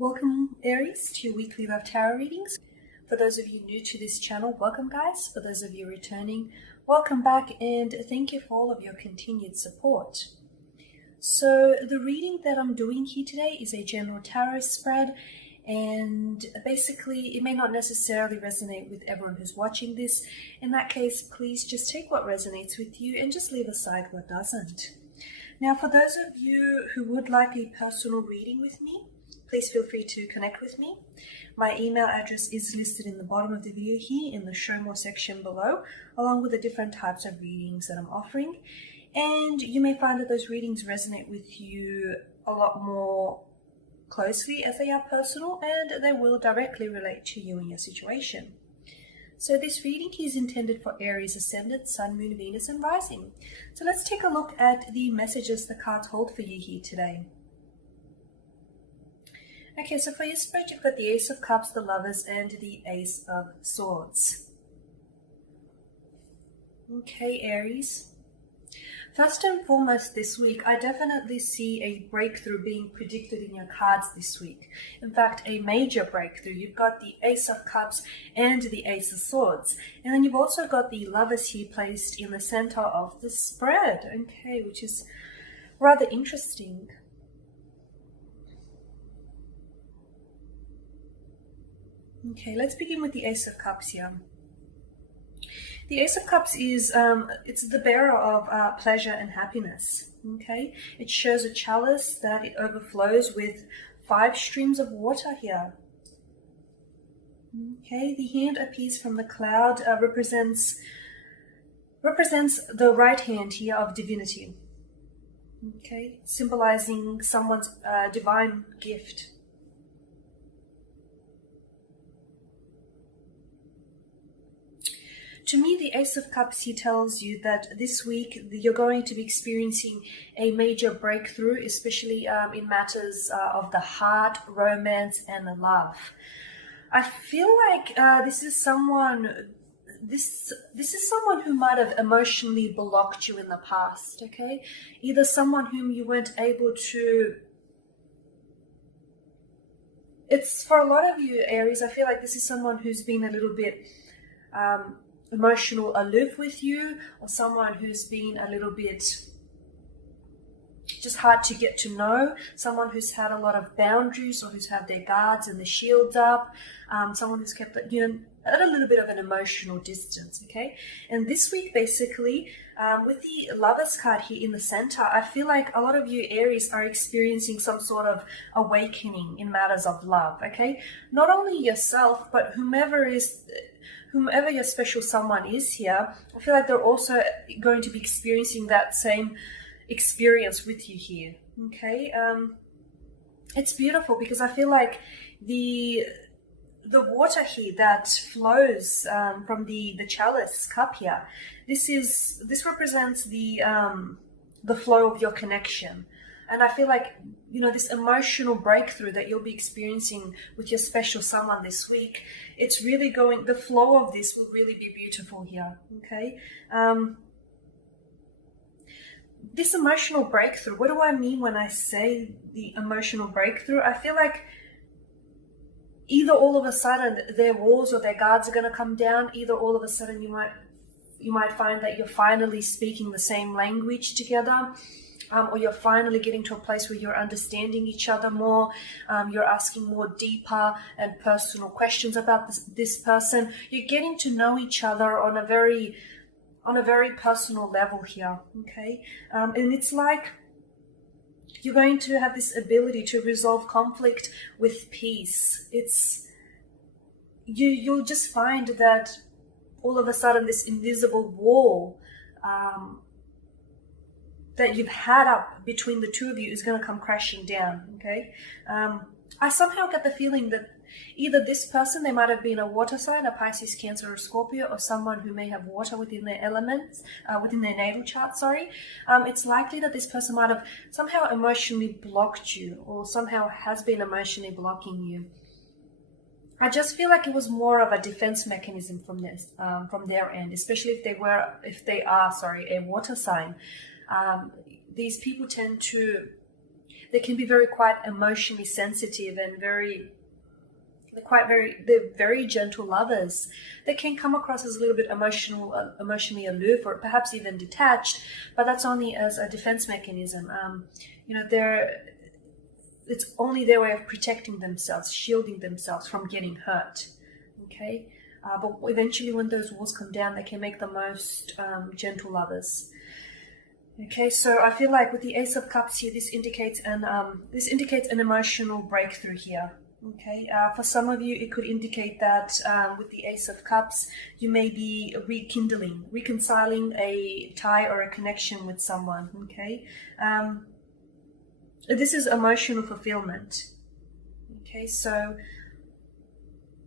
Welcome, Aries, to your weekly love tarot readings. For those of you new to this channel, welcome, guys. For those of you returning, welcome back, and thank you for all of your continued support. So the reading that I'm doing here today is a general tarot spread, and basically it may not necessarily resonate with everyone who's watching this. In that case, please just take what resonates with you and just leave aside what doesn't. Now, for those of you who would like a personal reading with me, please feel free to connect with me. My email address is listed in the bottom of the video here in the show more section below, along with the different types of readings that I'm offering. And you may find that those readings resonate with you a lot more closely as they are personal, and they will directly relate to you and your situation. So this reading is intended for Aries Ascendant, Sun, Moon, Venus, and Rising. So let's take a look at the messages the cards hold for you here today. Okay, so for your spread, you've got the Ace of Cups, the Lovers, and the Ace of Swords. Okay, Aries. First and foremost this week, I definitely see a breakthrough being predicted in your cards this week. In fact, a major breakthrough. You've got the Ace of Cups and the Ace of Swords. And then you've also got the Lovers here placed in the center of the spread. Okay, which is rather interesting. Okay, let's begin with the Ace of Cups here. The Ace of Cups is, it's the bearer of pleasure and happiness, okay? It shows a chalice that it overflows with 5 streams of water here. Okay, the hand appears from the cloud, represents the right hand here of divinity, okay? Symbolizing someone's divine gift. To me, the Ace of Cups here tells you that this week you're going to be experiencing a major breakthrough, especially in matters of the heart, romance, and love. I feel like this is someone who might have emotionally blocked you in the past, okay? Either someone whom you weren't able to... It's for a lot of you, Aries, I feel like this is someone who's been a little bit... emotional aloof with you, or someone who's been a little bit just hard to get to know, someone who's had a lot of boundaries or who's had their guards and the shields up, someone who's kept at a little bit of an emotional distance, okay? And this week, basically, with the Lovers card here in the center, I feel like a lot of you Aries are experiencing some sort of awakening in matters of love, okay? Not only yourself, but whomever your special someone is here, I feel like they're also going to be experiencing that same experience with you here, okay? It's beautiful because I feel like the water here that flows from the chalice cup here, this represents the flow of your connection. And I feel like, this emotional breakthrough that you'll be experiencing with your special someone this week, it's really the flow of this will really be beautiful here, okay? This emotional breakthrough, what do I mean when I say the emotional breakthrough? I feel like either all of a sudden their walls or their guards are going to come down, either all of a sudden you might find that you're finally speaking the same language together. Or you're finally getting to a place where you're understanding each other more, you're asking more deeper and personal questions about this person. You're getting to know each other on a very personal level here, okay? And it's like you're going to have this ability to resolve conflict with peace. You'll just find that all of a sudden this invisible wall that you've had up between the two of you is going to come crashing down, okay? I somehow get the feeling that either this person, they might have been a water sign, a Pisces, Cancer, or Scorpio, or someone who may have water within their elements, within their natal chart, sorry. It's likely that this person might have somehow emotionally blocked you, or somehow has been emotionally blocking you. I just feel like it was more of a defense mechanism from their end, especially if they are a water sign. These people tend to they can be quite emotionally sensitive and they're very gentle lovers. They can come across as a little bit emotionally aloof, or perhaps even detached, but that's only as a defense mechanism. It's only their way of protecting themselves, shielding themselves from getting hurt. Okay, but eventually, when those walls come down, they can make the most gentle lovers. Okay, so I feel like with the Ace of Cups here, this indicates an emotional breakthrough here. Okay, for some of you, it could indicate that with the Ace of Cups, you may be reconciling a tie or a connection with someone. Okay, this is emotional fulfillment. Okay, so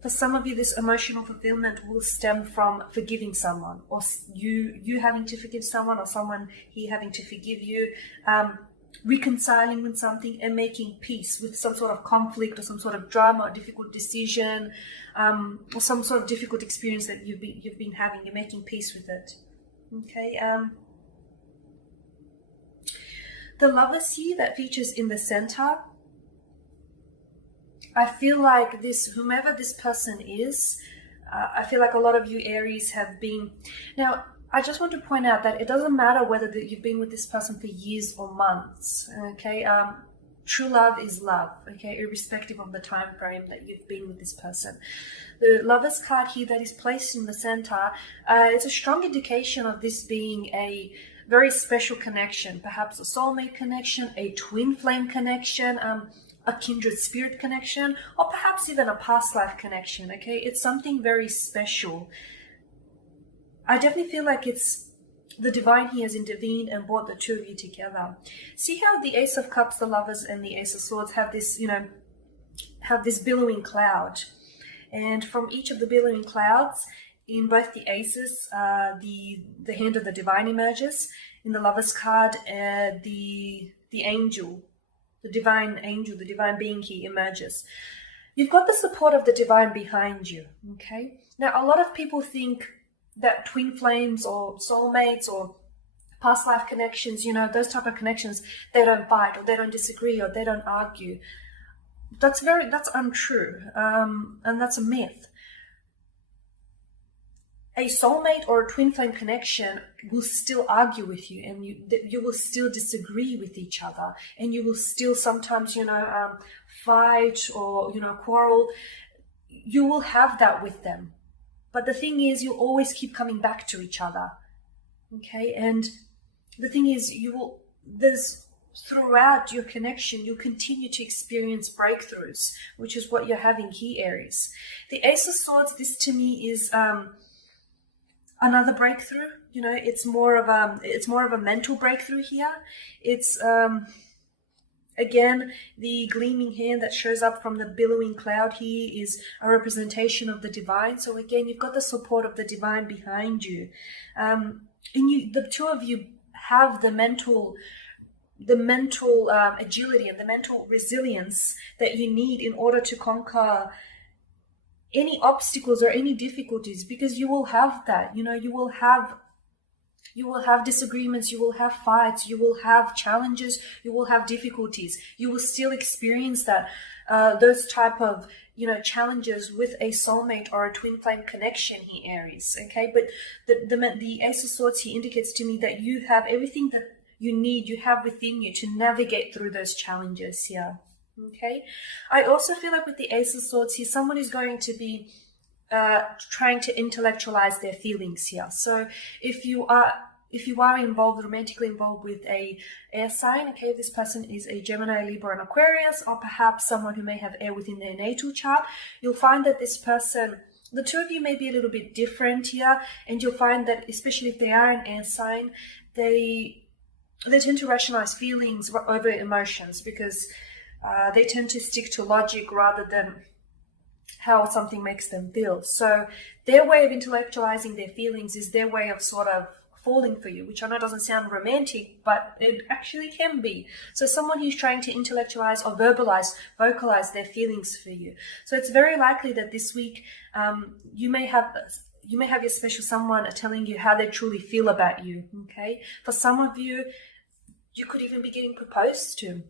for some of you, this emotional fulfillment will stem from forgiving someone, or you having to forgive someone, or someone here having to forgive you, reconciling with something and making peace with some sort of conflict or some sort of drama or difficult decision, or some sort of difficult experience that you've been having. You're making peace with it. Okay. The Lovers here that features in the center, I feel like whomever this person is, I feel like a lot of you Aries have been. Now, I just want to point out that it doesn't matter whether you've been with this person for years or months. Okay, true love is love. Okay, irrespective of the time frame that you've been with this person. The Lovers card here that is placed in the center, it's a strong indication of this being a very special connection, perhaps a soulmate connection, a twin flame connection, a kindred spirit connection, or perhaps even a past life connection. Okay, it's something very special. I definitely feel like it's the divine here has intervened and brought the two of you together. See how the Ace of Cups, the Lovers, and the Ace of Swords have this, have this billowing cloud, and from each of the billowing clouds, in both the aces, the hand of the divine emerges. In the Lovers card, the angel, the divine being here emerges. You've got the support of the divine behind you. Okay. Now, a lot of people think that twin flames or soulmates or past life connections, those type of connections, they don't fight or they don't disagree or they don't argue. That's untrue, and that's a myth. A soulmate or a twin flame connection will still argue with you, and you will still disagree with each other, and you will still sometimes, fight or, quarrel. You will have that with them. But the thing is, you'll always keep coming back to each other. Okay? And the thing is, throughout your connection, you'll continue to experience breakthroughs, which is what you're having here, Aries. The Ace of Swords, this to me is another breakthrough. It's more of a mental breakthrough here. It's again, the gleaming hand that shows up from the billowing cloud here is a representation of the divine. So again, you've got the support of the divine behind you, and the two of you have the mental agility and the mental resilience that you need in order to conquer any obstacles or any difficulties, because you will have that. You will have disagreements, you will have fights, you will have challenges, you will have difficulties. You will still experience that, those type of, challenges with a soulmate or a twin flame connection here, Aries. Okay, but the Ace of Swords here indicates to me that you have everything that you have within you to navigate through those challenges here. Okay, I also feel like with the Ace of Swords here, someone is going to be trying to intellectualize their feelings here. So if you are romantically involved with a air sign, okay, this person is a Gemini, Libra, and Aquarius, or perhaps someone who may have air within their natal chart, you'll find that this person, the two of you may be a little bit different here, and you'll find that, especially if they are an air sign, they tend to rationalize feelings over emotions, because they tend to stick to logic rather than how something makes them feel. So their way of intellectualizing their feelings is their way of sort of falling for you, which I know doesn't sound romantic, but it actually can be. So someone who's trying to intellectualize or vocalize their feelings for you. So it's very likely that this week you may have your special someone telling you how they truly feel about you. Okay, for some of you, you could even be getting proposed to.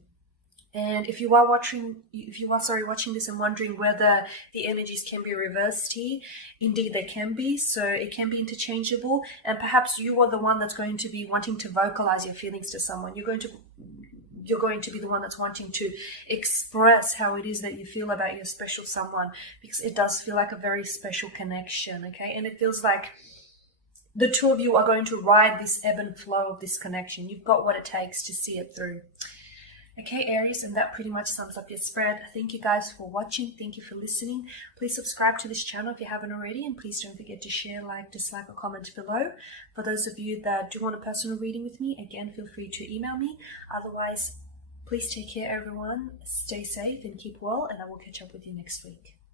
And if you are watching this and wondering whether the energies can be reversed here, indeed they can be. So it can be interchangeable, and perhaps you are the one that's going to be wanting to vocalize your feelings to someone. You're going to be the one that's wanting to express how it is that you feel about your special someone, because it does feel like a very special connection, okay? And it feels like the two of you are going to ride this ebb and flow of this connection. You've got what it takes to see it through. Okay, Aries, and that pretty much sums up your spread. Thank you guys for watching. Thank you for listening. Please subscribe to this channel if you haven't already, and please don't forget to share, like, dislike, or comment below. For those of you that do want a personal reading with me, again, feel free to email me. Otherwise, please take care, everyone. Stay safe and keep well, and I will catch up with you next week.